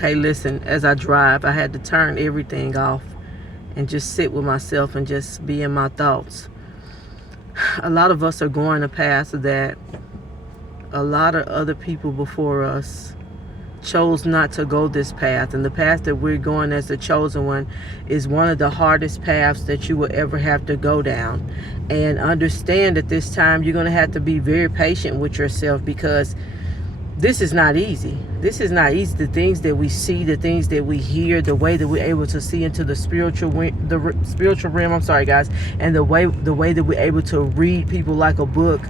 Hey, listen, as I drive, I had to turn everything off and just sit with myself and just be in my thoughts. A lot of us are going a path that a lot of other people before us chose not to go this path. And the path that we're going as the chosen one is one of the hardest paths that you will ever have to go down. And understand that this time you're going to have to be very patient with yourself, because this is not easy. This is not easy. The things that we see, the things that we hear, the way that we're able to see into the spiritual realm. I'm sorry, guys, and the way that we're able to read people like a book.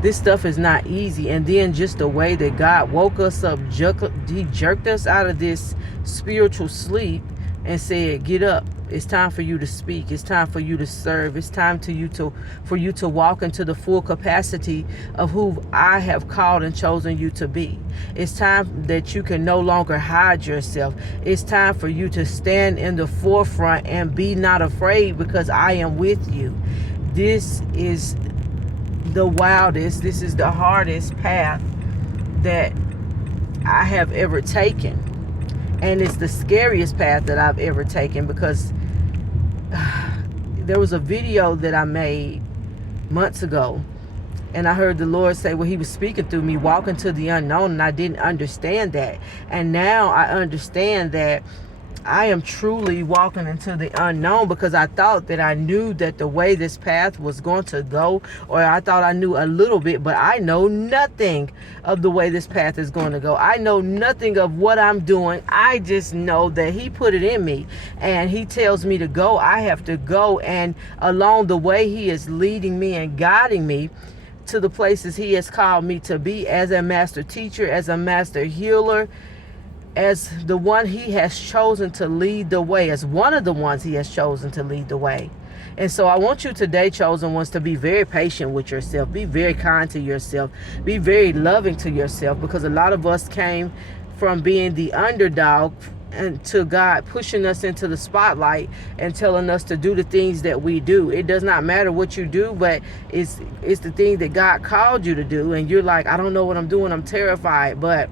This stuff is not easy. And then just the way that God woke us up, He jerked us out of this spiritual sleep and said, "Get up. It's time for you to speak. It's time for you to serve. It's time for you to walk into the full capacity of who I have called and chosen you to be. It's time that you can no longer hide yourself. It's time for you to stand in the forefront and be not afraid, because I am with you." This is the wildest, this is the hardest path that I have ever taken. And it's the scariest path that I've ever taken, because there was a video that I made months ago, and I heard the Lord say, well, He was speaking through me, walk into the unknown, and I didn't understand that. And now I understand that I am truly walking into the unknown, because I thought that I knew that the way this path was going to go, or I thought I knew a little bit, but I know nothing of the way this path is going to go. I know nothing of what I'm doing. I just know that He put it in me, and He tells me to go. I have to go, and along the way He is leading me and guiding me to the places He has called me to be, as a master teacher, as a master healer, as the one He has chosen to lead the way, as one of the ones He has chosen to lead the way. And so I want you today, chosen ones, to be very patient with yourself. Be very kind to yourself. Be very loving to yourself, because a lot of us came from being the underdog and to God pushing us into the spotlight and telling us to do the things that we do. It does not matter what you do, but it's the thing that God called you to do. And you're like, I don't know what I'm doing. I'm terrified. But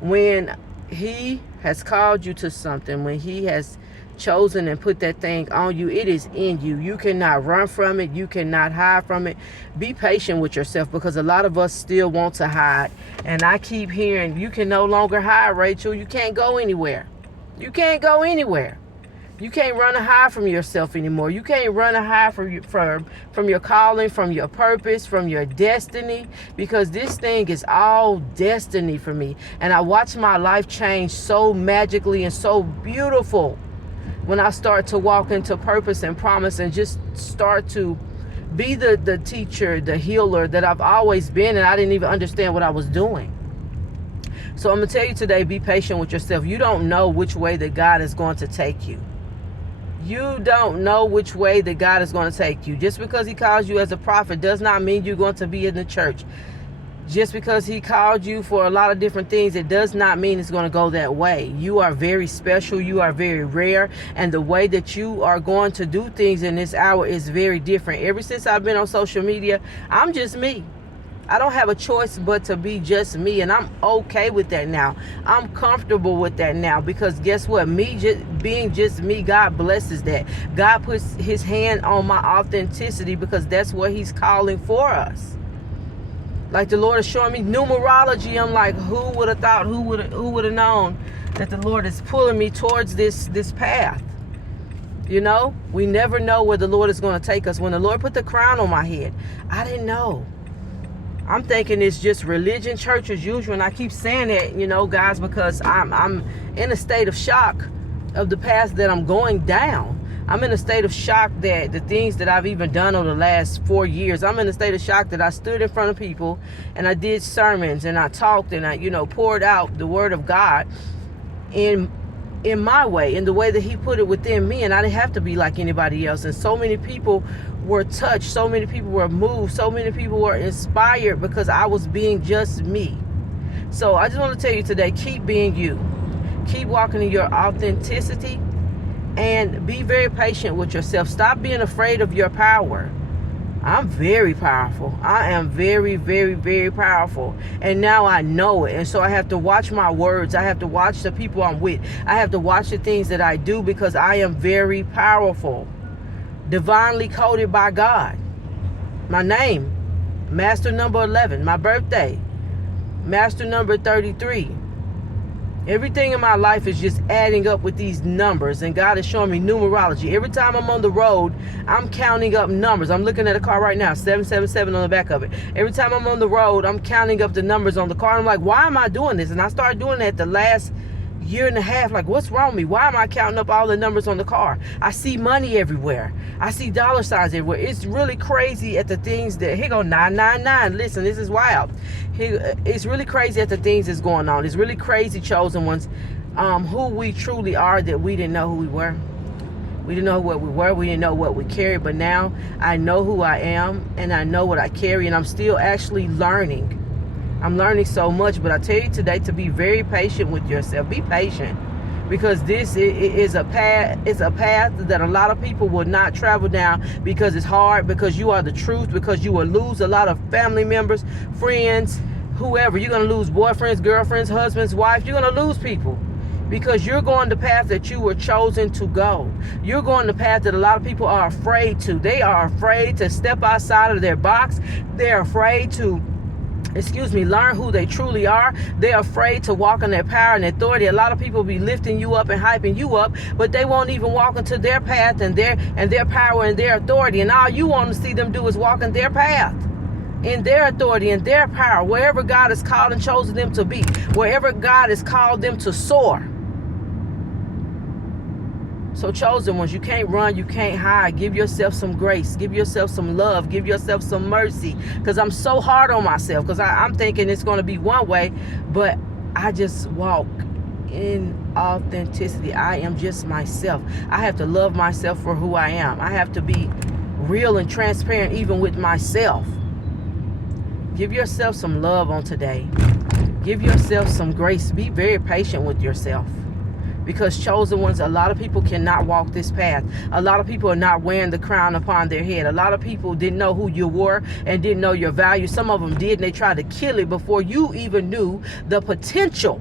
when He has called you to something, when He has chosen and put that thing on you, it is in you. You cannot run from it. You cannot hide from it. Be patient with yourself, because a lot of us still want to hide. And I keep hearing, you can no longer hide, Rachel. You can't go anywhere. You can't go anywhere. You can't run and hide from yourself anymore. You can't run and hide from your calling, from your purpose, from your destiny, because this thing is all destiny for me. And I watch my life change so magically and so beautiful when I start to walk into purpose and promise, and just start to be the teacher, the healer that I've always been, and I didn't even understand what I was doing. So I'm going to tell you today, be patient with yourself. You don't know which way that God is going to take you. You don't know which way that God is going to take you. Just because He calls you as a prophet does not mean you're going to be in the church. Just because He called you for a lot of different things, it does not mean it's going to go that way. You are very special. You are very rare. And the way that you are going to do things in this hour is very different. Ever since I've been on social media, I'm just me. I don't have a choice but to be just me, and I'm okay with that now. I'm comfortable with that now, because guess what? Me just being just me, God blesses that. God puts His hand on my authenticity, because that's what He's calling for us. Like the Lord is showing me numerology. I'm like, who would have thought? Who would have known that the Lord is pulling me towards this path? You know, we never know where the Lord is going to take us. When the Lord put the crown on my head, I didn't know. I'm thinking it's just religion, church as usual. And I keep saying that, you know, guys, because I'm in a state of shock of the path that I'm going down. I'm in a state of shock that the things that I've even done over the last 4 years, I'm in a state of shock that I stood in front of people and I did sermons and I talked and I, you know, poured out the word of God in my way, in the way that He put it within me. And I didn't have to be like anybody else. And so many people were touched, so many people were moved, so many people were inspired, because I was being just me. So I just want to tell you today, keep being you. Keep walking in your authenticity, and be very patient with yourself. Stop being afraid of your power. I'm very powerful. I am very, very, very powerful. And now I know it. And so I have to watch my words. I have to watch the people I'm with. I have to watch the things that I do because I am very powerful. Divinely coded by God. My name, Master number 11. My birthday, Master number 33. Everything in my life is just adding up with these numbers, and God is showing me numerology. Every time I'm on the road, I'm counting up numbers. I'm looking at a car right now, 777 on the back of it. Every time I'm on the road, I'm counting up the numbers on the car. I'm like, why am I doing this? And I started doing that the last year and a half. Like, what's wrong with me? Why am I counting up all the numbers on the car? I see money everywhere. I see dollar signs everywhere. It's really crazy at the things that, here go 999. Listen, this is wild. It's really crazy at the things that's going on. It's really crazy, chosen ones, who we truly are, that we didn't know who we were. We didn't know what we were. We didn't know what we carried. But now I know who I am, and I know what I carry, and I'm still actually learning. I'm learning so much. But I tell you today to be very patient with yourself. Be patient, because this is a path. It's a path that a lot of people will not travel down, because it's hard, because you are the truth, because you will lose a lot of family members, friends, whoever. You're going to lose boyfriends, girlfriends, husbands, wives. You're going to lose people, because you're going the path that you were chosen to go. You're going the path that a lot of people are afraid to. They are afraid to step outside of their box. They're afraid to learn who they truly are. They're afraid to walk in their power and authority. A lot of people be lifting you up and hyping you up, but they won't even walk into their path and their power and their authority. And all you want to see them do is walk in their path, in their authority, in their power, wherever God has called and chosen them to be, wherever God has called them to soar. So chosen ones, you can't run, you can't hide. Give yourself some grace. Give yourself some love. Give yourself some mercy. Because I'm so hard on myself. Because I'm thinking it's going to be one way. But I just walk in authenticity. I am just myself. I have to love myself for who I am. I have to be real and transparent even with myself. Give yourself some love on today. Give yourself some grace. Be very patient with yourself. Because chosen ones, a lot of people cannot walk this path. A lot of people are not wearing the crown upon their head. A lot of people didn't know who you were and didn't know your value. Some of them did, and they tried to kill it before you even knew the potential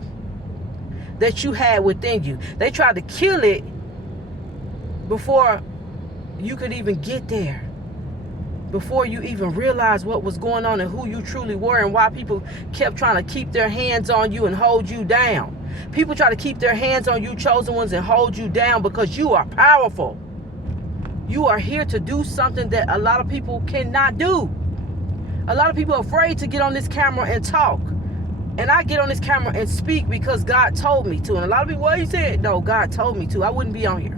that you had within you. They tried to kill it before you could even get there. Before you even realized what was going on and who you truly were, and why people kept trying to keep their hands on you and hold you down. People try to keep their hands on you, chosen ones, and hold you down, because you are powerful. You are here to do something that a lot of people cannot do. A lot of people are afraid to get on this camera and talk. And I get on this camera and speak because God told me to. And a lot of people, what you said? No, God told me to. I wouldn't be on here.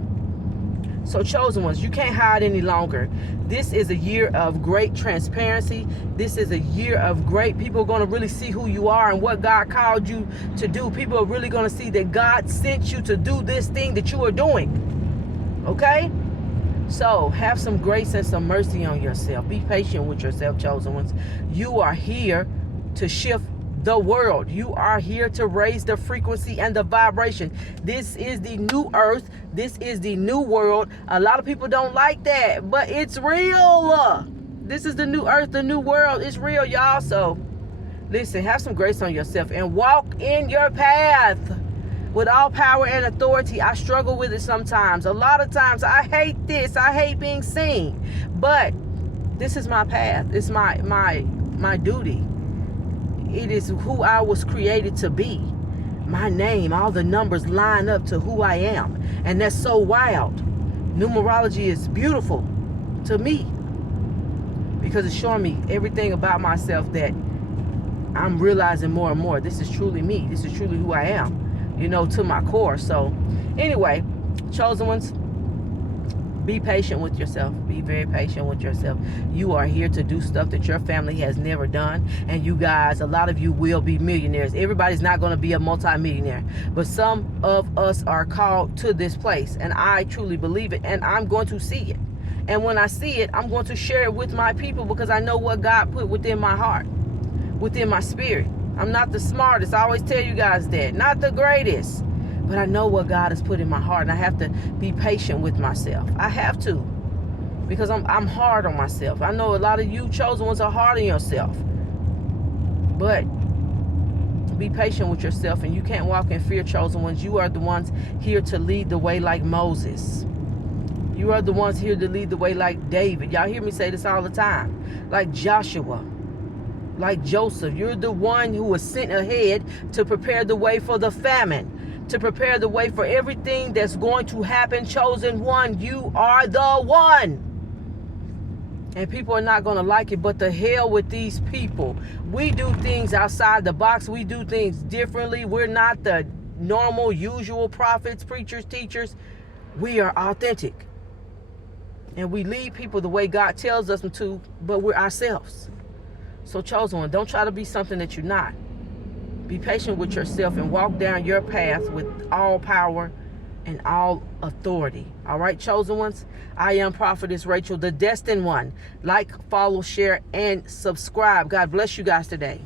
So chosen ones, you can't hide any longer. This is a year of great transparency. This is a year of great, people are going to really see who you are and what God called you to do. People are really going to see that God sent you to do this thing that you are doing. Okay? So have some grace and some mercy on yourself. Be patient with yourself, chosen ones. You are here to shift the world. You are here to raise the frequency and the vibration. This is the new earth. This is the new world. A lot of people don't like that, but it's real. This is the new earth, the new world. It's real, y'all. So listen, have some grace on yourself and walk in your path with all power and authority. I struggle with it sometimes. A lot of times I hate this. I hate being seen, but this is my path. It's my duty. It is who I was created to be. My name, all the numbers line up to who I am. And that's so wild. Numerology is beautiful to me, because it's showing me everything about myself that I'm realizing more and more. This is truly me. This is truly who I am, to my core. So anyway, chosen ones, be patient with yourself. Be very patient with yourself. You are here to do stuff that your family has never done. And you guys, a lot of you will be millionaires. Everybody's not going to be a multimillionaire. But some of us are called to this place. And I truly believe it. And I'm going to see it. And when I see it, I'm going to share it with my people, because I know what God put within my heart, within my spirit. I'm not the smartest. I always tell you guys that. Not the greatest. But I know what God has put in my heart, and I have to be patient with myself. I have to. because I'm hard on myself. I know a lot of you chosen ones are hard on yourself. But be patient with yourself, and you can't walk in fear, chosen ones. You are the ones here to lead the way like Moses. You are the ones here to lead the way like David. Y'all hear me say this all the time. Like Joshua, like Joseph. You're the one who was sent ahead to prepare the way for the famine, to prepare the way for everything that's going to happen. Chosen one, you are the one. And people are not going to like it, but the hell with these people. We do things outside the box. We do things differently. We're not the normal, usual prophets, preachers, teachers. We are authentic. And we lead people the way God tells us to, but we're ourselves. So chosen one, don't try to be something that you're not. Be patient with yourself and walk down your path with all power and all authority. All right, chosen ones? I am Prophetess Rachel, the destined one. Like, follow, share, and subscribe. God bless you guys today.